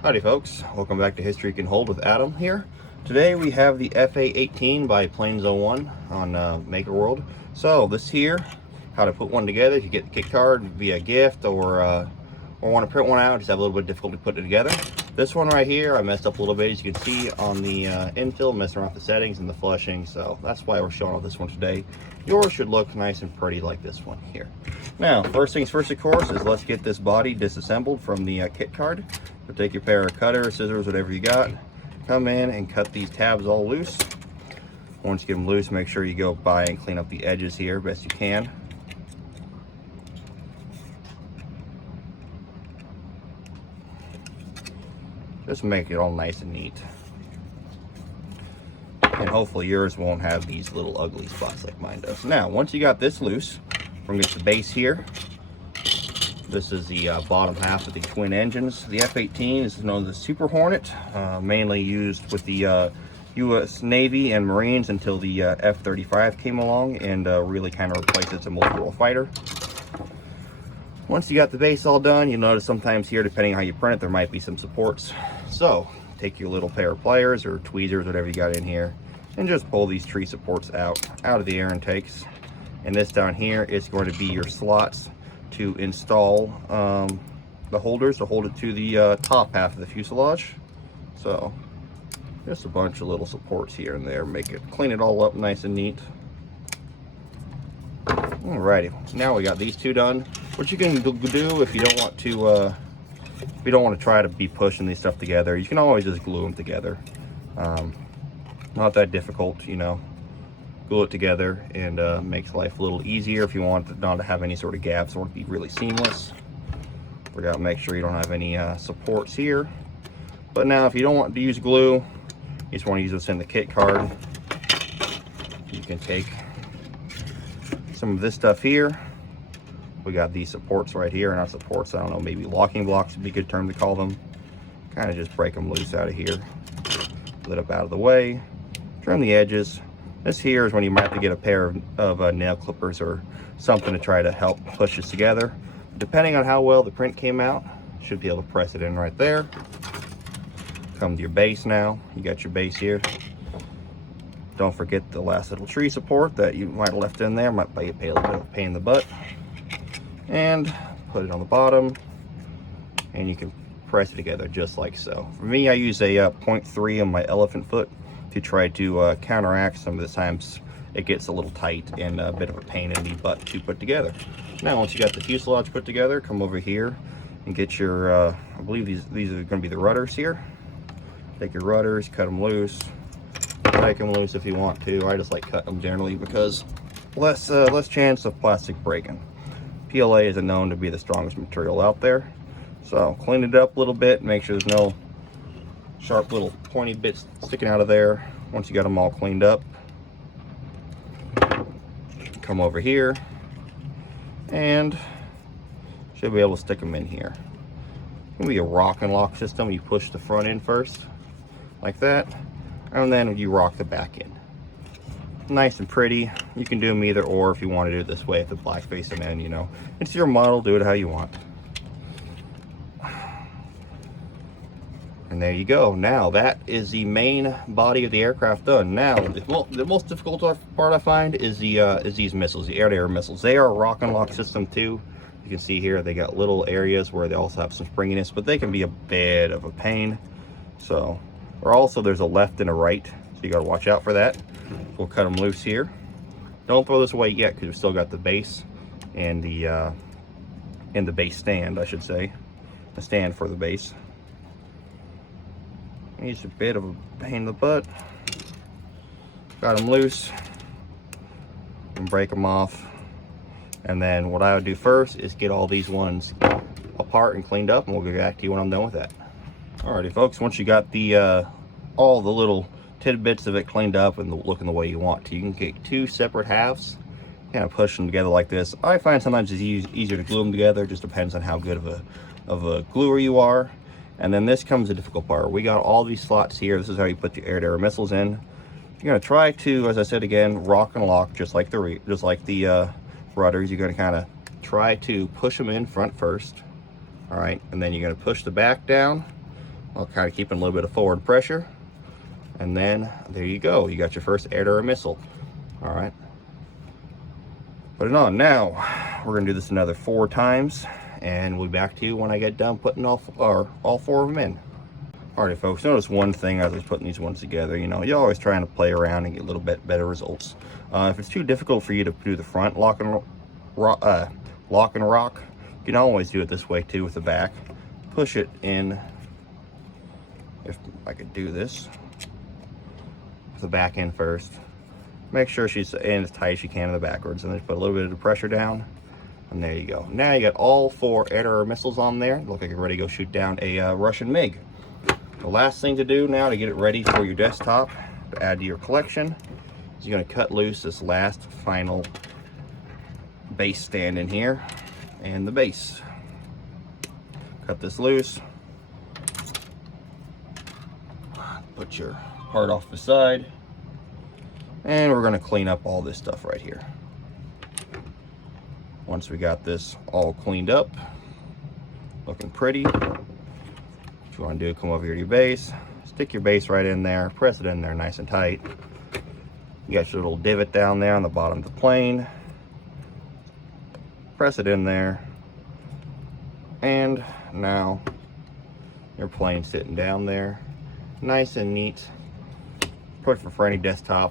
Howdy folks, welcome back to History Can Hold with Adam here. Today we have the Fa-18 by Plains 01 on Maker World. So this here, how to put one together. If you get the kit card via gift or want to print one out, just have a little bit of difficulty putting it together. This one right here, I messed up a little bit, as you can see on the infill, messing around with the settings and the flushing, so that's why we're showing off this one today. Yours should look nice and pretty like this one here. Now, first things first, of course, is let's get this body disassembled from the kit card. So take your pair of cutters, scissors, whatever you got, come in and cut these tabs all loose. Once you get them loose, make sure you go by and clean up the edges here best you can. Just make it all nice and neat. And hopefully yours won't have these little ugly spots like mine does. Now, once you got this loose, we're gonna get the base here. This is the bottom half of the twin engines. The F-18 is known as the Super Hornet, mainly used with the U.S. Navy and Marines until the F-35 came along and really kind of replaced it as a multi-role fighter. Once you got the base all done, you'll notice sometimes here, depending on how you print it, there might be some supports. So take your little pair of pliers or tweezers, whatever you got in here, and just pull these tree supports out of the air intakes. And this down here is going to be your slots to install the holders to hold it to the top half of the fuselage. So just a bunch of little supports here and there, clean it all up nice and neat. Alrighty, now we got these two done. What you can do if you don't want to try to be pushing these stuff together, you can always just glue them together. Not that difficult, you know. Glue it together and makes life a little easier if you want it not to have any sort of gaps. I want it to be really seamless. We got to make sure you don't have any supports here. But now if you don't want to use glue, you just want to use this in the kit card, you can take some of this stuff here. We got these supports right here, and our supports, I don't know, maybe locking blocks would be a good term to call them. Kind of just break them loose out of here, split up out of the way, trim the edges. This here is when you might have to get a pair of nail clippers or something to try to help push this together. Depending on how well the print came out, you should be able to press it in right there. Come to your base now. You got your base here. Don't forget the last little tree support that you might have left in there. Might be a little bit of a pain in the butt. And put it on the bottom, and you can press it together just like so. For me, I use a 0.3 on my elephant foot to try to counteract some of the times it gets a little tight and a bit of a pain in the butt to put together. Now, once you got the fuselage put together, come over here and get your, I believe these are going to be the rudders here. Take your rudders, cut them loose. Take them loose if you want to. I just like cutting them generally because less chance of plastic breaking. PLA is known to be the strongest material out there. So clean it up a little bit, make sure there's no sharp little pointy bits sticking out of there. Once you got them all cleaned up, come over here and should be able to stick them in here. It's gonna be a rock and lock system. You push the front in first, like that, and then you rock the back in. Nice and pretty. You can do them either or if you want to do it this way, if the black facing in, you know. It's your model, do it how you want. And there you go. Now that is the main body of the aircraft done. Now the most difficult part I find is these missiles, the air-to-air missiles. They are a rock and lock system too. You can see here they got little areas where they also have some springiness, but they can be a bit of a pain. So, there's a left and a right, so you got to watch out for that. We'll cut them loose here. Don't throw this away yet because we've still got the base and the base stand, I should say, the stand for the base. Needs a bit of a pain in the butt. Got them loose and break them off. And then what I would do first is get all these ones apart and cleaned up, and we'll get back to you when I'm done with that. Alrighty folks, once you got the all the little tidbits of it cleaned up and looking the way you want to, you can get two separate halves, kind of push them together like this. I find sometimes it's easier to glue them together. It just depends on how good of a gluer you are. And then this comes the difficult part. We got all these slots here. This is how you put the air-to-air missiles in. You're gonna try to, as I said again, rock and lock just like the rudders. You're gonna kind of try to push them in front first. All right, and then you're gonna push the back down while kind of keeping a little bit of forward pressure. And then there you go. You got your first air-to-air missile. All right. Put it on. Now we're gonna do this another 4 times, and we'll be back to you when I get done putting all 4 of them in. Alrighty, folks. Notice one thing as I was putting these ones together. You know, you're always trying to play around and get a little bit better results. If it's too difficult for you to do the front lock and rock, you can always do it this way too with the back. Push it in. If I could do this, with the back end first. Make sure she's in as tight as you can in the backwards, and then put a little bit of pressure down. And there you go. Now you got all 4 air-to-air missiles on there. Look like you're ready to go shoot down a Russian MiG. The last thing to do now to get it ready for your desktop to add to your collection is you're going to cut loose this last final base stand in here and the base. Cut this loose. Put your part off the side. And we're going to clean up all this stuff right here. Once we got this all cleaned up, looking pretty, what you want to do, come over here to your base, stick your base right in there, press it in there nice and tight. You got your little divot down there on the bottom of the plane. Press it in there. And now your plane sitting down there, nice and neat. Perfect for any desktop.